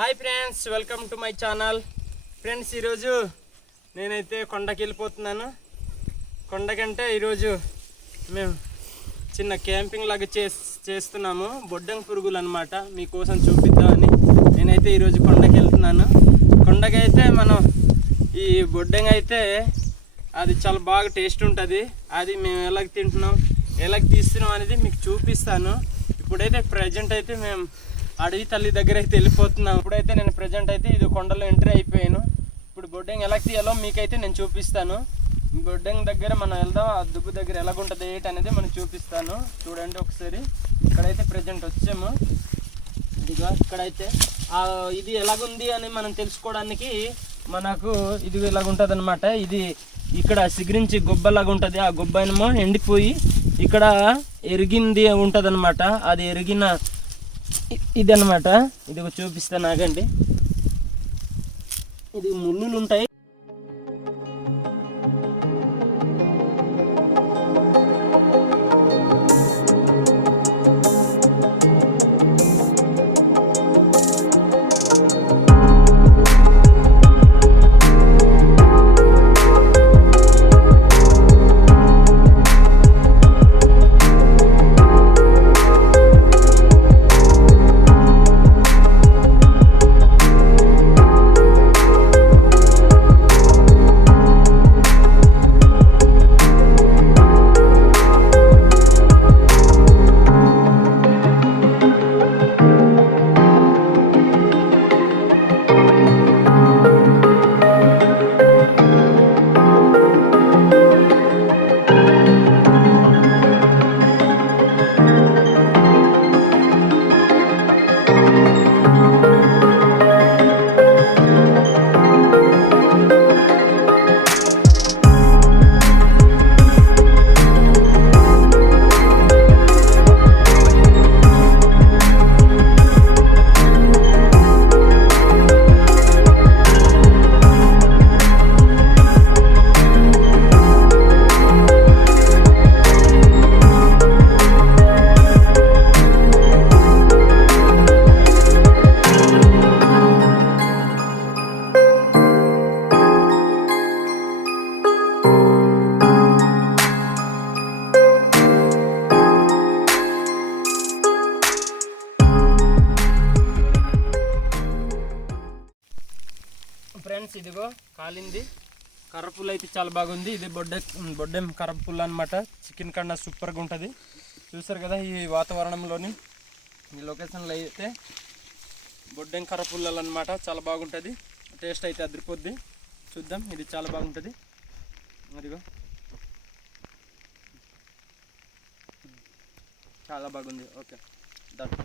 Hi friends, welcome to my channel. Friends, ఈరోజు నేనైతే కొండకి వెళ్ళిపోతున్నాను. కొండకంటే ఈరోజు మేము చిన్న క్యాంపింగ్ లాగా చేస్తున్నాము. బొడ్డంగి పురుగులు అనమాట, మీకోసం చూపిద్దామని నేనైతే ఈరోజు కొండకి వెళ్తున్నాను. కొండకైతే మనం ఈ బొడ్డంగి అయితే అది చాలా బాగా టేస్ట్ ఉంటుంది. అది మేము ఎలాగ తింటున్నాం, ఎలాగ తీస్తున్నాం అనేది మీకు చూపిస్తాను. ఇప్పుడైతే ప్రజెంట్ అయితే మేము అడవి తల్లి దగ్గర అయితే వెళ్ళిపోతున్నాం. ఇప్పుడైతే నేను ప్రజెంట్ అయితే ఇది కొండలో ఎంట్రీ అయిపోయాను. ఇప్పుడు బొడ్డంగి ఎలా తీయాలో మీకైతే నేను చూపిస్తాను. బొడ్డంగి దగ్గర మనం వెళ్దాం, ఆ దుబ్బు దగ్గర ఎలాగుంటుంది ఏంటి అనేది మనం చూపిస్తాను. చూడండి ఒకసారి. ఇక్కడైతే ప్రజెంట్ వచ్చాము. ఇదిగో ఇక్కడైతే ఇది ఎలాగుంది అని మనం తెలుసుకోవడానికి మనకు ఇది ఇలాగుంటుంది అనమాట. ఇది ఇక్కడ సిగిరించి గొబ్బలాగా ఉంటుంది. ఆ గొబ్బనేమో ఎండిపోయి ఇక్కడ ఎరిగింది ఉంటుంది అనమాట. అది ఎరిగిన ఇది అనమాట. ఇది చూపిస్తాను, ఆగండి. ఇది ముళ్ళులు ఉంటాయి. ఫ్రెండ్స్, ఇదిగో కాలింది. కర్రపుల్ల అయితే చాలా బాగుంది. ఇది బొడ్డెం కర్రపుల్ల అనమాట. చికెన్ కన్నా సూపర్గా ఉంటుంది. చూసారు కదా, ఈ వాతావరణంలోని ఈ లొకేషన్లో అయితే బొడ్డెం కర్రపుల్లలు అనమాట. చాలా బాగుంటుంది. టేస్ట్ అయితే అదిరిపోద్ది. చూద్దాం, ఇది చాలా బాగుంటుంది. అదిగో చాలా బాగుంది. Okay, done.